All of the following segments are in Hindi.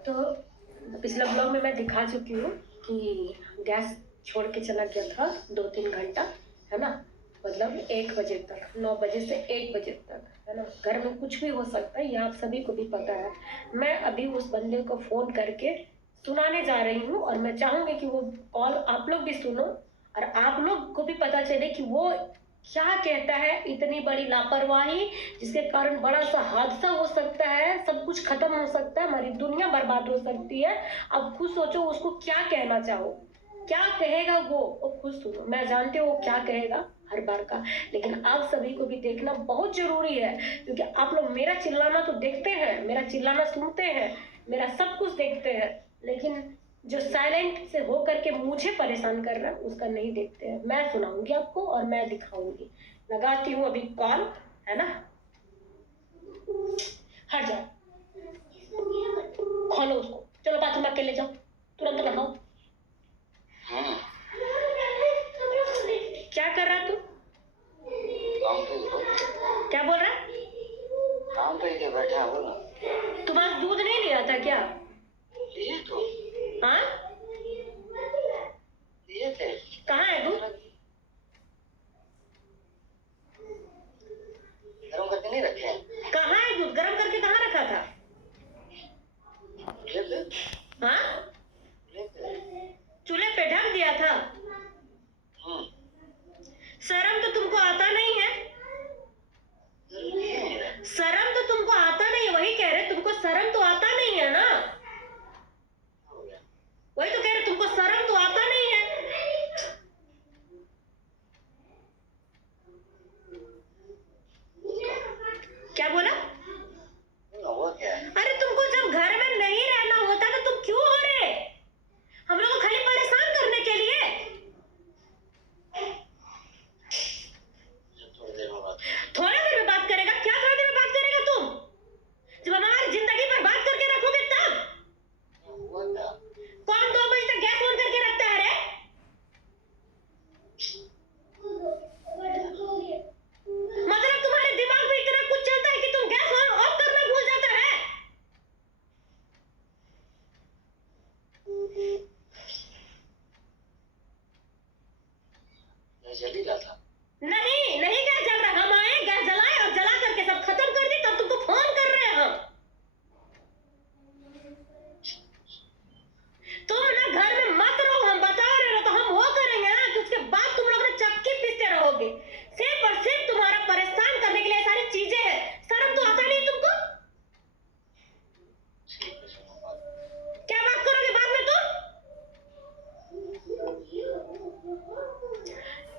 तो पिछले ब्लॉग में मैं दिखा चुकी हूँ कि गैस छोड़ के चला गया था 2-3 घंटा, है ना। मतलब 1 बजे तक, 9 बजे से 1 बजे तक, है ना। घर में कुछ भी हो सकता है, ये आप सभी को भी पता है। मैं अभी उस बंदे को फ़ोन करके सुनाने जा रही हूँ और मैं चाहूँगी कि वो कॉल आप लोग भी सुनो और आप लोग को भी पता चले कि वो क्या कहता है। इतनी बड़ी लापरवाही जिसके कारण बड़ा सा हादसा हो सकता है, सब कुछ खत्म हो सकता है, हमारी दुनिया बर्बाद हो सकती है। अब खुद सोचो उसको क्या कहना चाहो, क्या कहेगा वो खुद सुनो। मैं जानती हूँ वो क्या कहेगा हर बार का, लेकिन आप सभी को भी देखना बहुत जरूरी है, क्योंकि आप लोग मेरा चिल्लाना तो देखते हैं, मेरा चिल्लाना सुनते हैं, मेरा सब कुछ देखते हैं, लेकिन जो साइलेंट से हो करके मुझे परेशान कर रहा है उसका नहीं देखते हैं। मैं सुनाऊंगी आपको और मैं दिखाऊंगी। लगाती हूँ अभी कॉल, है ना। हट जाओ, खोलो उसको, चलो बाथरूम में अकेले जाओ, तुरंत नहाओ। क्या कर रहा तू? काम पे हो? क्या बोल रहा? काम पे ही बैठा हो ना। तुम्हारा दूध नहीं लिया था क्या? लिए तो। हाँ, लिए थे। कहाँ है दूध? गरम करके नहीं रखे हैं। कहाँ है दूध? गरम करके कहाँ रखा था? चूल्हे पे। हाँ, चूल्हे पे। चूल्हे पे ढक दिया था। शर्म तो तुमको आता नहीं है? शर्म तो तुमको आता नहीं है, वही कह रहे तुमको शर्म तो आता नहीं है ना। वही तो कह रहे तुमको शर्म तो आता नहीं है। क्या बोला? हुआ क्या? अरे तुमको जब घर में नहीं रहना होता तो तुम क्यों हो रहे? हम लोग को खाली परेशान करने के लिए। थोड़ी देर में बात। थोड़ी देर में बात करेगा? क्या थोड़ी देर में बात करेगा तुम? जब हमारी जिंदगी पर बात करके रखोगे तब। हुआ क्या? कौन 2 बजे तक गैस ऑन करके रखता है रे? मतलब तुम्हारे दिमाग में इतना कुछ चलता है कि तुम गैस ऑफ करना भूल जाता है? जल ही रहा था। नहीं नहीं, गैस जल रहा। हम आए, गैस जलाए और जला करके सब खत्म कर दी, तब तुमको फोन कर रहे हैं हम। तुम ना घर में मत रहो, हम बता रहे हो तो हम वो करेंगे ना कि उसके बाद तुम लोग ना चक्की पीसते रहोगे। सिर्फ और सिर्फ तुम्हारा परेशान करने के लिए सारी चीजें हैं। शर्म तो आता नहीं तुमको? क्या बात करोगे बाद में तुम?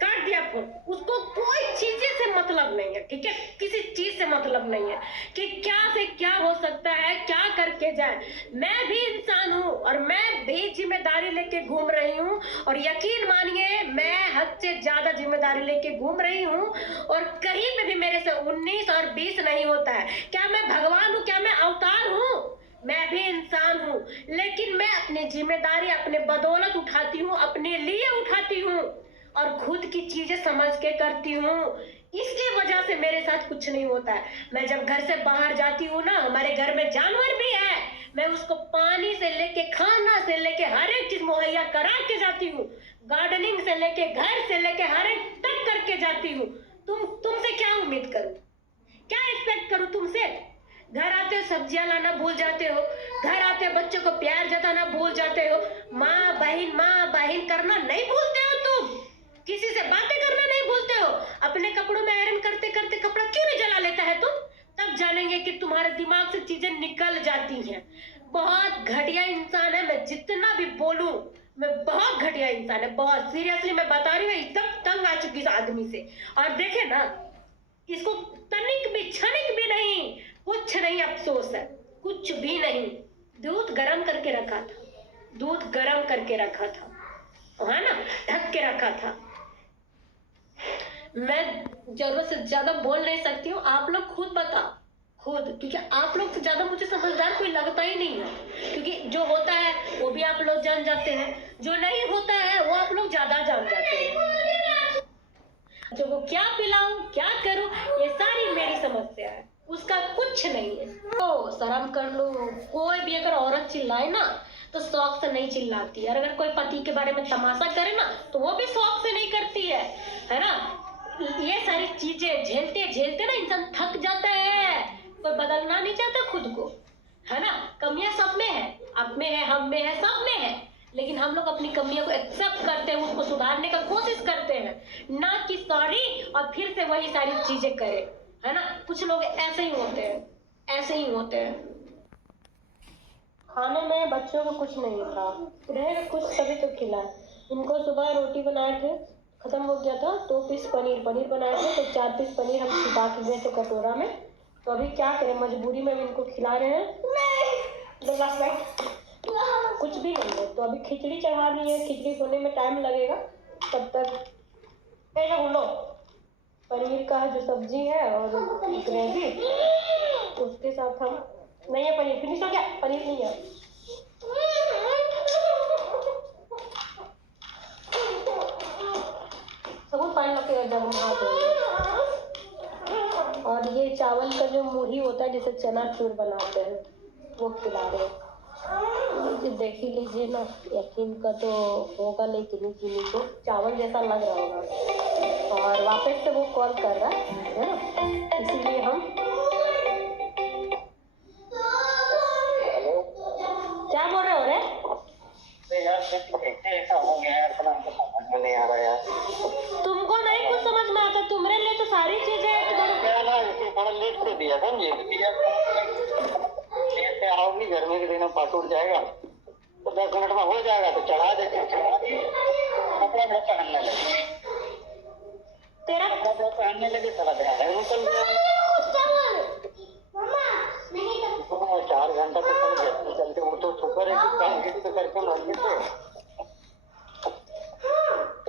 काट दिया फोन। उसको कोई चीजें से मतलब नहीं है, ठीक है। किसी चीज से मतलब नहीं है कि क्या से क्या हो सकता है, क्या करके जाए। मैं भी इंसान हूँ और मैं भी जिम्मेदारी लेके घूम रही हूँ, और यकीन मानिए मैं हद से ज्यादा जिम्मेदारी लेके घूम रही हूँ, और कहीं पे भी मेरे से 19 और 20 नहीं होता है। क्या मैं भगवान हूँ? क्या मैं अवतार हूँ? मैं भी इंसान हूँ, लेकिन मैं अपनी जिम्मेदारी अपने बदौलत उठाती हूँ, अपने लिए उठाती हूँ और खुद की चीजें समझ के करती हूँ। इसकी वजह से मेरे साथ कुछ नहीं होता है। मैं जब घर से बाहर जाती हूँ ना, हमारे घर में जानवर भी है, मैं उसको पानी से लेके खाना से लेके हर एक चीज मुहैया करा के जाती हूँ। गार्डनिंग से लेके घर से लेके हर एक तक करके जाती हूँ। तुमसे क्या उम्मीद करूँ? क्या एक्सपेक्ट करूँ तुमसे? घर आते सब्जियां लाना भूल जाते हो, घर आते बच्चों को प्यार जताना भूल जाते हो, माँ बहन करना नहीं भूलते हो तुम, किसी से बातें करना नहीं भूलते हो। अपने कपड़ों में आयरन करते करते कपड़ा क्यों नहीं जला लेता है तुम? तब जानेंगे कि तुम्हारे दिमाग से चीजें निकल जाती हैं। बहुत घटिया इंसान है मैं, जितना भी बोलूं मैं बहुत घटिया इंसान है, बहुत सीरियसली मैं बता रही हूँ। एकदम तंग आ चुकी इस आदमी से। और देखे ना, इसको तनिक भी क्षणिक भी नहीं, कुछ नहीं अफसोस है, कुछ भी नहीं। दूध गरम करके रखा था, दूध गरम करके रखा था, है ना, ढक के रखा था। मैं जरूरत से ज्यादा बोल नहीं सकती हूँ, आप लोग खुद बताओ खुद, क्योंकि आप लोग से ज्यादा मुझे समझदार कोई लगता ही नहीं है। क्योंकि जो होता है वो भी आप लोग जान जाते हैं, जो नहीं होता है वो आप लोग ज्यादा जान जाते हैं। बच्चों को क्या पिलाऊं, क्या करूं, ये सारी मेरी समस्या है। उसका कुछ नहीं है। तो शर्म कर लो। कोई भी अगर औरत चिल्लाए ना तो शौक से नहीं चिल्लाती है, और अगर कोई पति के बारे में तमाशा करे ना तो वो भी शौक से नहीं करती है ना। ये सारी चीजें झेलते झेलते ना इंसान थक जाता है। कोई बदलना नहीं चाहता खुद को, है ना। कमियां सब में है, आप में है, हम में है, सब में है, लेकिन हम लोग अपनी कमियों को एक्सेप्ट करते हैं, उसको सुधारने का कोशिश करते हैं, ना कि सॉरी और फिर से वही सारी चीजें करें, है ना। कुछ लोग ऐसे ही होते हैं, ऐसे ही होते हैं। खाने में बच्चों को कुछ नहीं था, रहेगा कुछ तभी तो खिलाए। इनको सुबह रोटी बनाए थे, खत्म हो गया था। 2 पीस पनीर बनाए थे, तो 4 पीस पनीर हम छिपा के गए थे कटोरा में। तो अभी क्या करें, मजबूरी में इनको खिला रहे हैं। कुछ भी नहीं है, तो अभी खिचड़ी चढ़ा दी है। खिचड़ी होने में टाइम लगेगा, तब तक लो पनीर का जो सब्जी है और ग्रेवी, उसके साथ हम नहीं है पनीर, फिनिश हो गया, पनीर नहीं है। सबूत पानी लगे जब हम हाथ धोएंगे। और ये चावल का जो मुरही होता है जिसे चना चूर बनाते हैं, वो खिला रहे हैं। देख ही लीजिए ना, यकीन का तो होगा नहीं किन्हीं को चावल जैसा लग रहा होगा। और वापस से वो कॉल कर रहा है ना, इसीलिए हम क्या बोल रहे हो रे? यार ऐसा हो गया यार, समझ में नहीं आ रहा यार। तुमको नहीं कुछ समझ में आता, तुम्हारे लिए तो सारी चीजें बड़ा लेट कर दिया, समझे। ऐसे आओगी गर्मी के दिनों पास उठ जाएगा, तो 10 मिनट में हो जाएगा, तो चढ़ा देते, कपड़ा बहुत पहनने लगे, तेरा कपड़ा बहुत पहनने लगे, सारा दिन निकल गया। 4 घंटा तक चलते, वो तो शुक्र है कि काम किसी करके मरने से।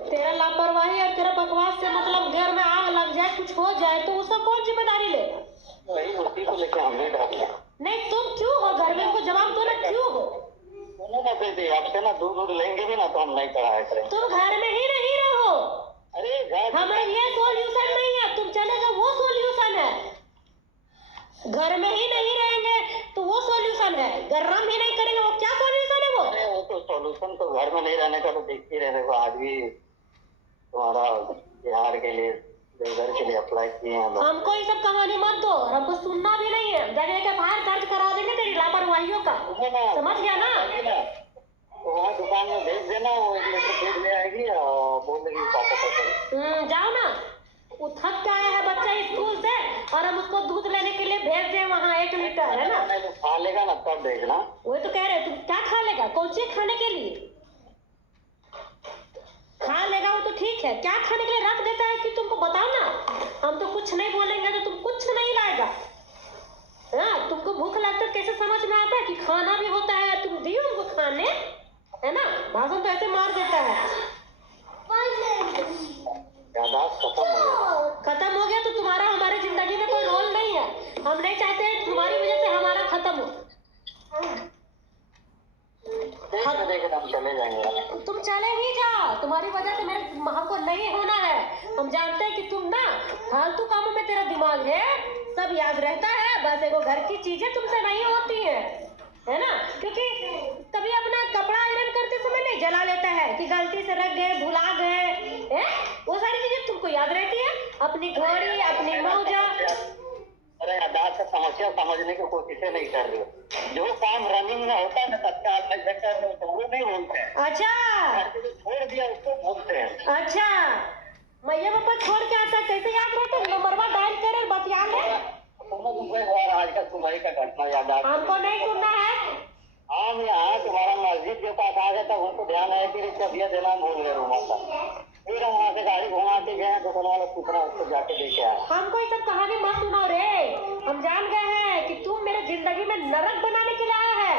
तेरा लापरवाही और तेरा बकवास से मतलब घर में आग लग जाए, कुछ हो जाए तो उसका कौन जिम्मेदारी लेगा? वही उसी को लेके हम भी डरते। नहीं, तुम क्यों हो घर में? उनको जवाब दो ना, क्यों हो? ना बेटी, आपसे ना दूध लेंगे भी ना तो हम नहीं पढ़ाया करेंगे। तुम घर में ही नहीं रहो। अरे घर हमारा ये सॉल्यूशन नहीं है, तुम चले जाओ, वो सॉल्यूशन है। घर में ही नहीं रहेंगे तो वो सॉल्यूशन है, गर्म ही नहीं करेंगे वो क्या सॉल्यूशन है वो? अरे वो तो सॉल्यूशन तो घर में नहीं रहने का तो देखते ही रहने को। आज भी तुम्हारा बिहार के लिए, घर के लिए अप्लाई किए हैं। हमको ये सब कहानी मत दो, हमको सुनना भी नहीं है। जगह के बाहर दर्ज करा देंगे तेरी लापरवाहियों का, समझ गया ना? तो वहाँ दुकान में भेज देना, वो 1 लीटर दूध ले आएगी और बोल देगी पापा को। जाओ ना, वो थक के आया है बच्चा स्कूल से और हम उसको दूध लेने के लिए भेज दें वहाँ 1 लीटर, है ना? खा लेगा ना तब देखना। वही तो कह रहे, तुम क्या खा लेगा? कौन चीज खाने के लिए खा लेगा? वो तो ठीक है, क्या खाने के लिए रख देता है कि तुमको बताओ ना। हम तो कुछ नहीं बोलेंगे तो तुम कुछ नहीं लाएगा, हाँ? तुमको भूख लगता है, कैसे समझ में आता है कि खाना भी होता है? तुम दियो उनको खाने, है ना? भाषण तो ऐसे मार देता है। खत्म हो गया तो तुम्हारा हमारी जिंदगी में कोई रोल नहीं है। हम नहीं चाहते हैं तुम्हारी वजह से हमारा खत्म हो। हम चले जाएंगे। तुम चले ही जाओ, तुम्हारी वजह से मेरे हमको नहीं होना है। हम जानते हैं कि तुम ना फालतू कामों में तेरा दिमाग है, सब याद रहता है, बस एगो घर की चीजें तुमसे नहीं होती है ना? क्योंकि कभी अपना कपड़ा आयरन करते समय नहीं जला लेता है कि गलती से रख गए, भुला गए, वो सारी चीजें तुमको याद रहती है। अपनी घड़ी, अपनी मौजा। अरे आधार से समस्या समझने की कोशिश नहीं कर रही हो। जो काम रनिंग में होता है ना तत्काल में कर रहे हो तो वो नहीं बोलते हैं। अच्छा, छोड़ दिया उसको बोलते हैं। अच्छा, मैया पापा छोड़ के आता कैसे याद रहता है? नंबरवा डायल करे, बस याद है। आज का तुम्हारी का घटना याद आ, हमको नहीं सुनना है। हम यहाँ तुम्हारा मस्जिद के पास आ गए तब उनको ध्यान आया कि चबिया देना भूल गए रूमा का। फिर हम वहाँ से गाड़ी घुमा के गए तो वाला कितना उसको जाके देखे आए। हमको ये सब कहानी मत सुनाओ रे, हम जान गए हैं कि तुम मेरे जिंदगी में नरक बनाने के लिए आया है।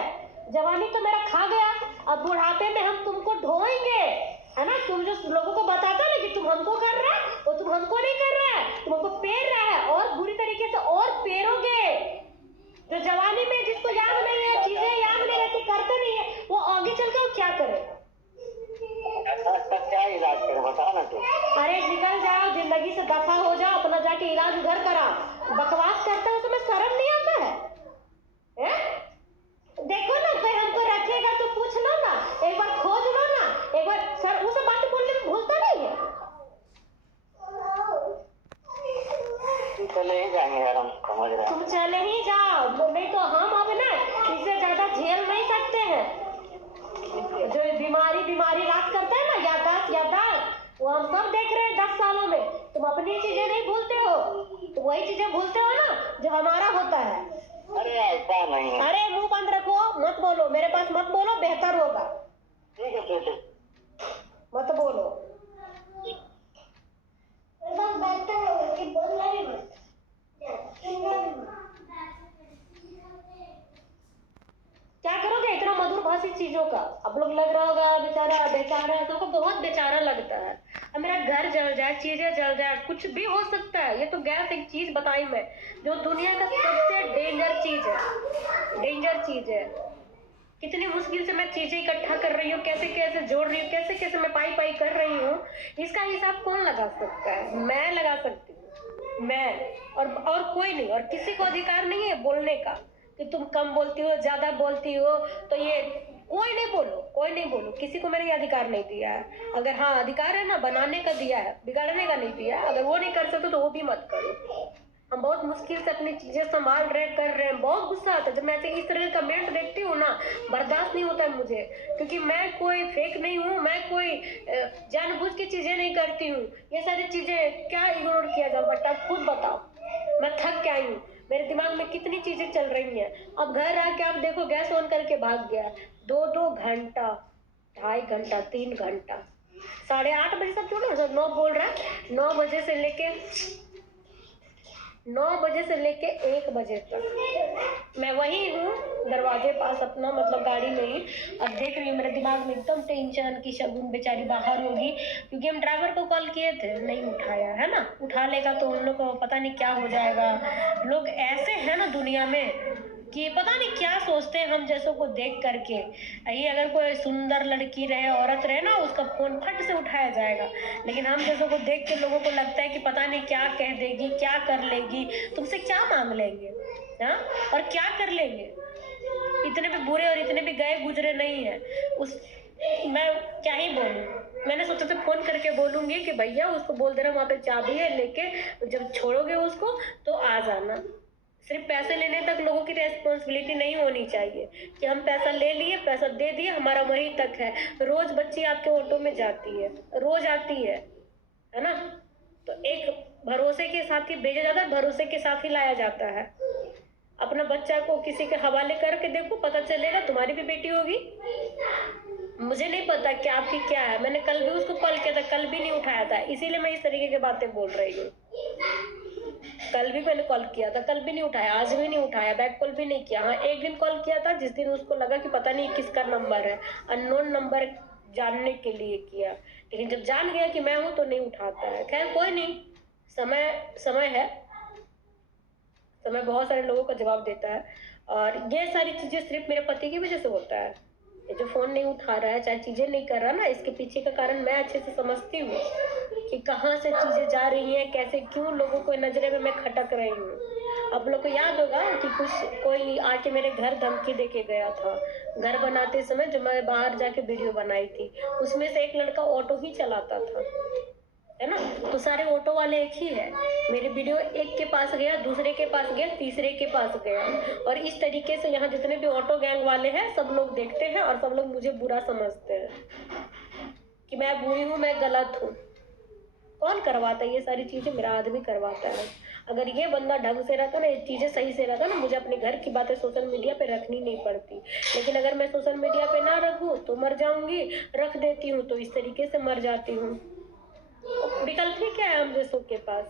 जवानी तो मेरा खा गया, अब बुढ़ापे में हम तुमको ढोएंगे, है ना? तुम जो लोगों को बताता ना कि तुम हमको कर रहा है, वो तुम हमको नहीं कर रहा है, तुम हमको पेर रहा है और बुरी तरीके से और पेरोगे। जो जवानी में जिसको याद नहीं है, चीजें याद नहीं रहती, करते नहीं है, वो आगे चल के क्या करेगा? क्या इलाज करे बताओ ना तुम। अरे निकल जाओ, जिंदगी से दफा हो जाओ, अपना जाके इलाज उधर करा। बकवास करता है तो मैं वो हम सब देख रहे हैं 10 सालों में। तुम अपनी चीजें नहीं भूलते हो, तो वही चीजें भूलते हो ना जो हमारा होता है। अरे ऐसा नहीं है। अरे मुंह बंद रखो, मत बोलो मेरे पास, मत बोलो, बेहतर होगा। ठीक है ठीक है। मत बोलो। क्या करोगे इतना मधुर भाषी चीजों का? आप लोग लग रहा होगा बेचारा बेचारा, तो बहुत बेचारा लगता है। अब मेरा घर जल जाए, चीजें जल जाए, कुछ भी हो सकता है। ये तो गैस एक चीज बताई मैं, जो दुनिया का सबसे डेंजर चीज है, डेंजर चीज है। कितनी मुश्किल से मैं चीजें इकट्ठा कर रही हूँ, कैसे कैसे जोड़ रही हूँ, कैसे कैसे मैं पाई पाई कर रही हूँ। इसका हिसाब कौन लगा सकता है? मैं लगा सकती हूँ, मैं, और कोई नहीं। और किसी को अधिकार नहीं है बोलने का कि तुम कम बोलती हो, ज्यादा बोलती हो। तो ये कोई नहीं बोलो, कोई नहीं बोलो, किसी को मैंने ये अधिकार नहीं दिया है। अगर हाँ अधिकार है ना, बनाने का दिया है, बिगाड़ने का नहीं दिया है। अगर वो नहीं कर सकते तो वो भी मत करो। हम बहुत मुश्किल से अपनी चीजें संभाल रहे, कर रहे हैं। बहुत गुस्सा आता है जब मैं इस तरह के कमेंट देखती हूँ ना, बर्दाश्त नहीं होता है मुझे। क्योंकि मैं कोई फेक नहीं हूँ, मैं कोई जानबूझ के चीजें नहीं करती हूँ। ये सारी चीजें क्या इग्नोर किया जा सकता है? खुद बताओ। मैं थक के आई हूँ, मेरे दिमाग में कितनी चीजें चल रही हैं। अब घर आके आप देखो, गैस ऑन करके भाग गया। 2-2 घंटा, 2.5 घंटा, 3 घंटा, 8:30 बजे तक, जो 9 बोल रहा है, 9 बजे से लेके 1 बजे तक मैं वही हूँ दरवाजे पास अपना, मतलब गाड़ी में ही। अब देख रही हूँ मेरे दिमाग में एकदम टेंशन की शगुन बेचारी बाहर होगी, क्योंकि हम ड्राइवर को कॉल किए थे, नहीं उठाया है ना। उठा लेगा तो उन लोग को पता नहीं क्या हो जाएगा। लोग ऐसे हैं ना दुनिया में कि पता नहीं क्या सोचते हैं हम जैसों को देख करके। ये अगर कोई सुंदर लड़की रहे, औरत रहे ना, उसका फोन फट से उठाया जाएगा। लेकिन हम जैसों को देख के लोगों को लगता है कि पता नहीं क्या कह देगी, क्या कर लेगी, तुमसे क्या मांग लेंगे, हाँ, और क्या कर लेंगे। इतने भी बुरे और इतने भी गए गुजरे नहीं है। उस मैं क्या ही बोलूँ। मैंने सोचा था फोन करके बोलूंगी कि भैया उसको बोल देना वहाँ पे चाबी है, लेके जब छोड़ोगे उसको तो आ जाना। सिर्फ पैसे लेने तक लोगों की रेस्पॉन्सिबिलिटी नहीं होनी चाहिए कि हम पैसा ले लिए, पैसा दे दिए, हमारा वहीं तक है। रोज बच्ची आपके ऑटो में जाती है, रोज आती है ना। तो एक भरोसे के साथ ही भेजा जाता है, भरोसे के साथ ही लाया जाता है। अपना बच्चा को किसी के हवाले करके देखो, पता चलेगा तुम्हारी भी बेटी होगी। मुझे नहीं पता कि आपकी क्या है। मैंने कल भी उसको कॉल किया था, कल भी नहीं उठाया था, इसीलिए मैं इस तरीके की बातें बोल रही हूँ। कल भी मैंने कॉल किया था, कल भी नहीं उठाया, आज भी नहीं उठाया, बैक कॉल भी नहीं किया। हाँ, एक दिन कॉल किया था जिस दिन उसको लगा कि पता नहीं किसका नंबर है, अननोन नंबर जानने के लिए किया। लेकिन जब जान गया कि मैं हूँ तो नहीं उठाता है। खैर कोई नहीं, समय है, समय बहुत सारे लोगों का जवाब देता है। और ये सारी चीजें सिर्फ मेरे पति की वजह से होता है। ये जो फोन नहीं उठा रहा है, चाहे चीजें नहीं कर रहा ना, इसके पीछे का कारण मैं अच्छे से समझती हूँ कि कहाँ से चीजें जा रही हैं, कैसे क्यों लोगों को नजरे में मैं खटक रही हूँ। आप लोग को याद होगा कि कोई आके मेरे घर धमकी देके गया था घर बनाते समय, जो मैं बाहर जाके वीडियो बनाई थी। उसमें से एक लड़का ऑटो ही चलाता था, है ना। तो सारे ऑटो वाले एक ही है। मेरी वीडियो एक के पास गया, दूसरे के पास गया, तीसरे के पास गया, और इस तरीके से यहाँ जितने भी ऑटो गैंग वाले हैं सब लोग देखते हैं और सब लोग मुझे बुरा समझते हैं कि मैं बुरी हूँ, मैं गलत हूँ। कौन करवाता है ये सारी चीजें? मेरा आदमी करवाता है। अगर ये बंदा ढंग से रहता ना, ये चीजें सही से रहता ना, मुझे अपने घर की बातें सोशल मीडिया पे रखनी नहीं पड़ती। लेकिन अगर मैं सोशल मीडिया पे ना रखूँ तो मर जाऊंगी, रख देती हूँ तो इस तरीके से मर जाती हूँ। विकल्प ही क्या है हम जैसों के पास?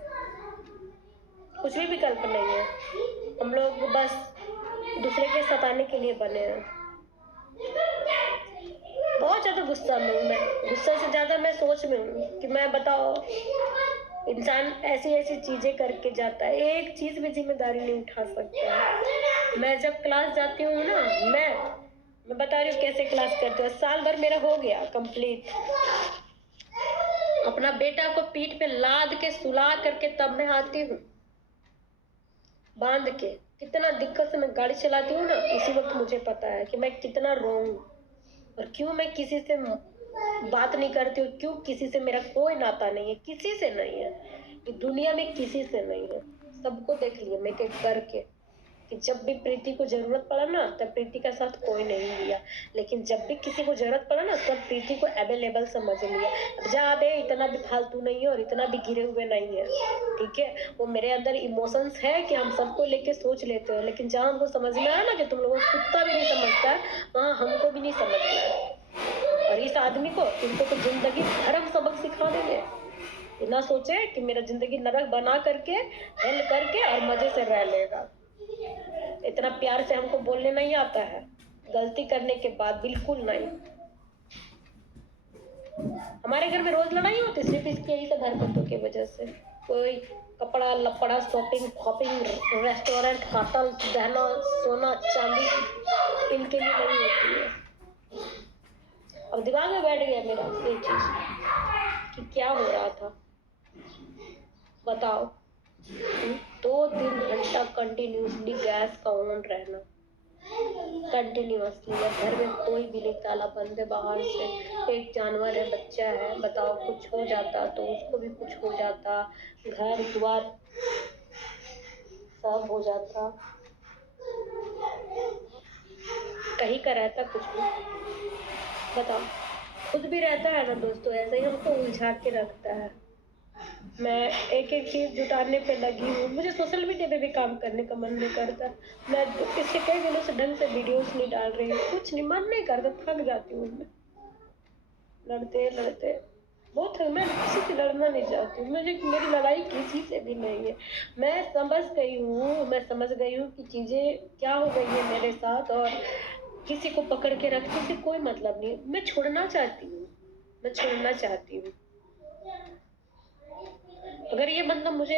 कुछ भी विकल्प नहीं है। हम लोग बस दूसरे के सताने के लिए बने हैं। बहुत ज्यादा गुस्सा में हूँ मैं, गुस्सा से ज्यादा मैं सोच में हूँ कि मैं बताओ, इंसान ऐसी ऐसी चीजें करके जाता है, एक चीज भी जिम्मेदारी नहीं उठा सकता है। मैं जब क्लास जाती हूँ ना, मैं बता रही हूँ कैसे क्लास करती हूँ। साल भर मेरा हो गया कंप्लीट। अपना बेटा को पीठ पे लाद के सुला करके तब मैं आती हूँ, बांध के। कितना दिक्कत से मैं गाड़ी चलाती हूँ ना, इसी वक्त मुझे पता है कि मैं कितना रोऊं और क्यों मैं किसी से बात नहीं करती हूँ, क्यों किसी से मेरा कोई नाता नहीं है, किसी से नहीं है, ये दुनिया में किसी से नहीं है। सबको देख लिया मैं एक करके। कि जब भी प्रीति को जरूरत पड़ा ना, तब प्रीति का साथ कोई नहीं लिया, लेकिन जब भी किसी को जरूरत पड़ा ना, सब प्रीति को अवेलेबल समझ लिया। अब जा बे, इतना भी फालतू नहीं है और इतना भी गिरे हुए नहीं है, ठीक है। वो मेरे अंदर इमोशंस है कि हम सबको लेके सोच लेते हो, लेकिन जहाँ हमको समझ में आया ना कि तुम लोगों को कुत्ता भी नहीं समझता है, वहाँ हमको भी नहीं समझना है। और इस आदमी को तुमको तो जिंदगी भर हम सबक सिखा देंगे। इतना सोचे कि मेरा जिंदगी नरक बना करके, हेल करके और मजे से रह लेगा। इतना प्यार से हमको बोलने नहीं आता है, गलती करने के बाद बिल्कुल नहीं। हमारे घर में रोज लड़ाई होती सिर्फ इसकी यही सब हरकतों की वजह से। कोई कपड़ा लपड़ा, शॉपिंग फॉपिंग, रेस्टोरेंट, होटल, गहना सोना चांदी इनके लिए नहीं होती है। अब दिमाग में बैठ गया मेरा ये चीज कि क्या हो रहा था, बताओ। 2-3 घंटा कंटिन्यूसली गैस का ऑन रहना, कंटिन्यूसली। घर में कोई भी नहीं, ताला बंद है बाहर से, एक जानवर है, बच्चा है, बताओ कुछ हो जाता तो उसको भी कुछ हो जाता, घर द्वार सब हो जाता, कहीं का रहता कुछ भी। बताओ, खुद भी रहता है ना दोस्तों, ऐसे ही हमको उलझा के रखता है। मैं एक एक चीज जुटाने पे लगी हूँ, मुझे सोशल मीडिया पे भी काम करने का मन नहीं करता। मैं पिछले कई दिनों से ढंग से वीडियोस नहीं डाल रही हूँ, कुछ नहीं, मन नहीं करता, थक जाती हूँ मैं लड़ते लड़ते। बहुत है, मैं किसी से लड़ना नहीं चाहती हूँ, मुझे मेरी लड़ाई किसी से भी नहीं है। मैं समझ गई हूँ कि चीजें क्या हो गई है मेरे साथ, और किसी को पकड़ के रखने से कोई मतलब नहीं। मैं छोड़ना चाहती हूँ, मैं छोड़ना चाहती हूँ। अगर ये बंदा मुझे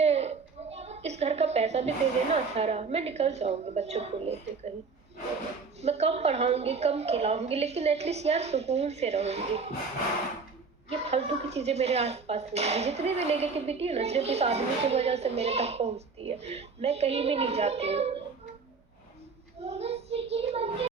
इस घर का पैसा भी दे देना सारा, मैं निकल जाऊंगी बच्चों को लेके कहीं। मैं कम पढ़ाऊंगी, कम खिलाऊंगी, लेकिन एटलीस्ट यार सुकून से रहूंगी। ये फालतू की चीजें मेरे आसपास नहीं है। जितनी भी नेगेटिविटी है ना, सिर्फ इस आदमी की वजह से मेरे तक पहुंचती है। मैं कहीं भी नहीं जाती हूँ।